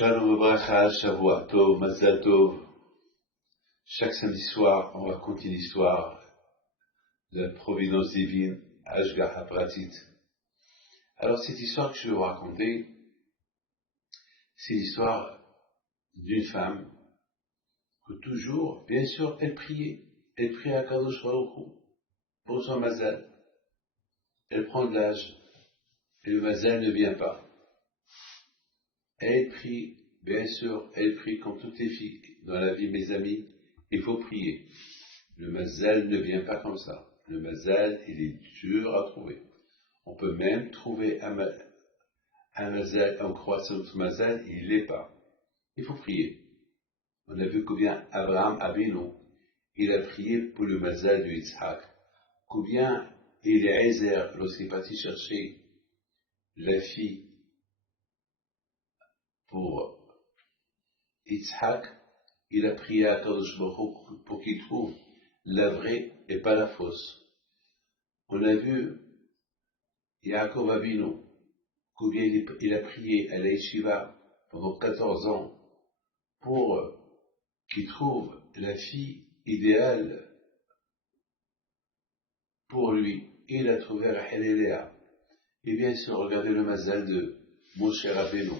Shalom Obracha, Shavua Tov, Mazal Tov. Chaque samedi soir, on raconte une histoire de la providence divine, Ashgaha Pratit. Alors cette histoire que je vais vous raconter, c'est l'histoire d'une femme que toujours, bien sûr, elle priait à Kadosh Baruch Hu pour son Mazal. Elle prend de l'âge et le Mazal ne vient pas. Elle prie, bien sûr, elle prie comme toutes les filles. Dans la vie, mes amis, il faut prier. Le Mazal ne vient pas comme ça. Le Mazal, il est dur à trouver. On peut même trouver un Mazal, on croit sur notre Mazal, il l'est pas. Il faut prier. On a vu combien Abraham Avinu, il a prié pour le Mazal de Yitzhak. Combien Eliezer, lorsqu'il est parti chercher la fille pour Yitzhak, il a prié à Kadosh Baruch Hu pour qu'il trouve la vraie et pas la fausse. On a vu Yaakov Avinu, combien il a prié à la Yeshiva pendant 14 ans pour qu'il trouve la fille idéale pour lui. Il a trouvé Rachel et Léa. Et bien sûr, regardez le mazal de Moshe Rabbeinu,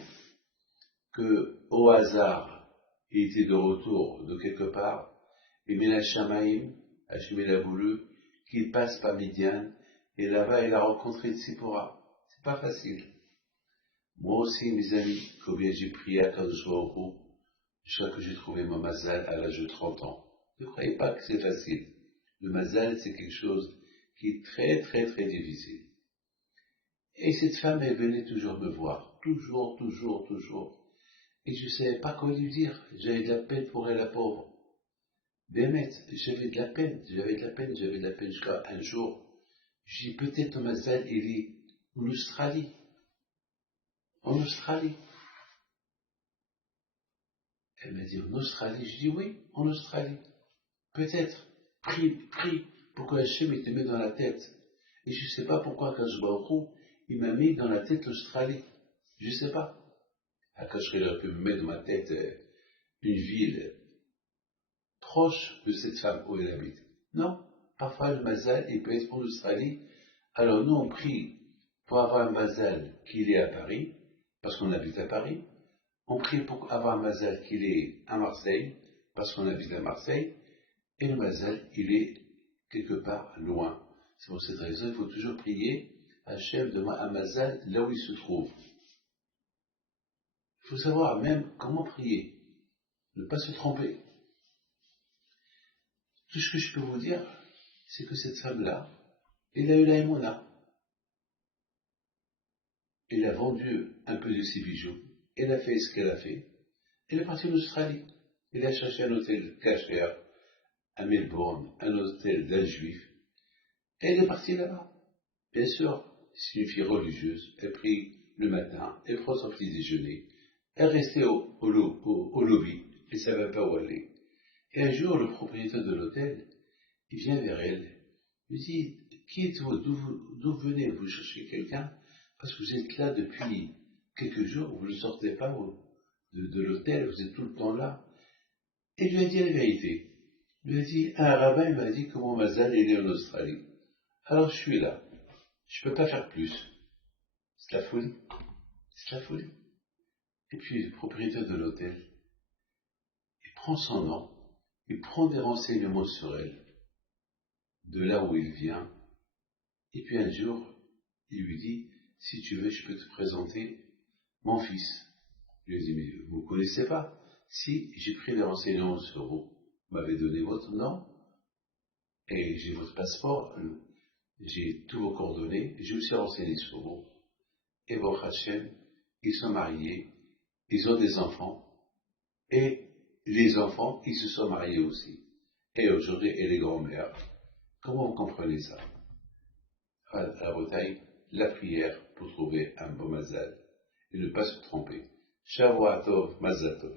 que au hasard, il était de retour de quelque part, et Mina Shamaim, Hachem il a voulu qu'il passe par Midian, et là-bas il a rencontré Tzipora. C'est pas facile. Moi aussi, mes amis, combien j'ai prié à Kadosh Baruch Hu, jusqu'à que j'ai trouvé mon mazal à l'âge de 30 ans. Ne croyez pas que c'est facile. Le mazal, c'est quelque chose qui est très, très, très difficile. Et cette femme, elle venait toujours me voir. Toujours. Et je ne savais pas quoi lui dire. J'avais de la peine pour elle, la pauvre. Bémet, j'avais de la peine. Jusqu'à un jour, j'ai dit, peut-être ton mazal, il est en Australie. Elle m'a dit, en Australie? Je dis, oui, en Australie. Peut-être. Prie, pour que Hachem te mette dans la tête. Et je ne sais pas pourquoi Akash Baruch Hu, il m'a mis dans la tête l'Australie. Je ne sais pas. Akash aurait pu me mettre dans ma tête une ville proche de cette femme où elle habite. Non. Parfois, le mazal, il peut être en Australie. Alors, nous, on prie pour avoir un mazal qu'il est à Paris, parce qu'on habite à Paris. On prie pour avoir un mazal qu'il est à Marseille, parce qu'on habite à Marseille. Et le mazal, il est quelque part loin. C'est pour cette raison qu'il faut toujours prier Hachem de un mazal là où il se trouve. Il faut savoir même comment prier, ne pas se tromper. Tout ce que je peux vous dire, c'est que cette femme-là, elle a eu la émona. Elle a vendu un peu de ses bijoux. Elle a fait ce qu'elle a fait. Elle est partie en Australie. Elle a cherché un hôtel cachère à Melbourne, un hôtel d'un juif. Et elle est partie là-bas. Bien sûr, c'est une fille religieuse. Elle prie le matin, elle prend son petit déjeuner. Elle restait au lobby. Elle ne savait pas où aller. Et un jour, le propriétaire de l'hôtel, il vient vers elle. Il lui dit, qui êtes-vous? D'où venez-vous chercher quelqu'un? Parce que vous êtes là depuis quelques jours, vous ne sortez pas de l'hôtel, vous êtes tout le temps là. Et il lui a dit la vérité. Il lui a dit, un rabbin m'a dit que mon mazal est en Australie. Alors je suis là. Je ne peux pas faire plus. C'est la folie. Et puis le propriétaire de l'hôtel, il prend son nom, il prend des renseignements sur elle, de là où il vient. Et puis un jour, il lui dit, si tu veux, je peux te présenter mon fils. Je lui ai dit, mais vous ne connaissez pas? Si, j'ai pris des renseignements sur vous. Vous m'avez donné votre nom, et j'ai votre passeport, j'ai tous vos coordonnées, j'ai aussi renseigné sur vous. Et Baruch Hashem, ils sont mariés, ils ont des enfants, et les enfants, ils se sont mariés aussi. Et aujourd'hui, elle est grand-mère. Comment vous comprenez ça? À la Bretagne, la prière pour trouver un bon mazal et ne pas se tromper. Shavua Tov, Mazal Tov.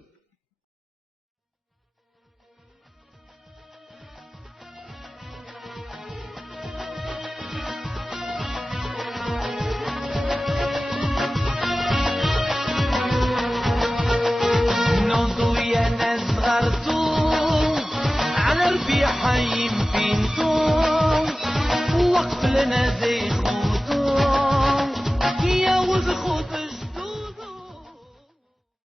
حي بينتو وقف لنا زي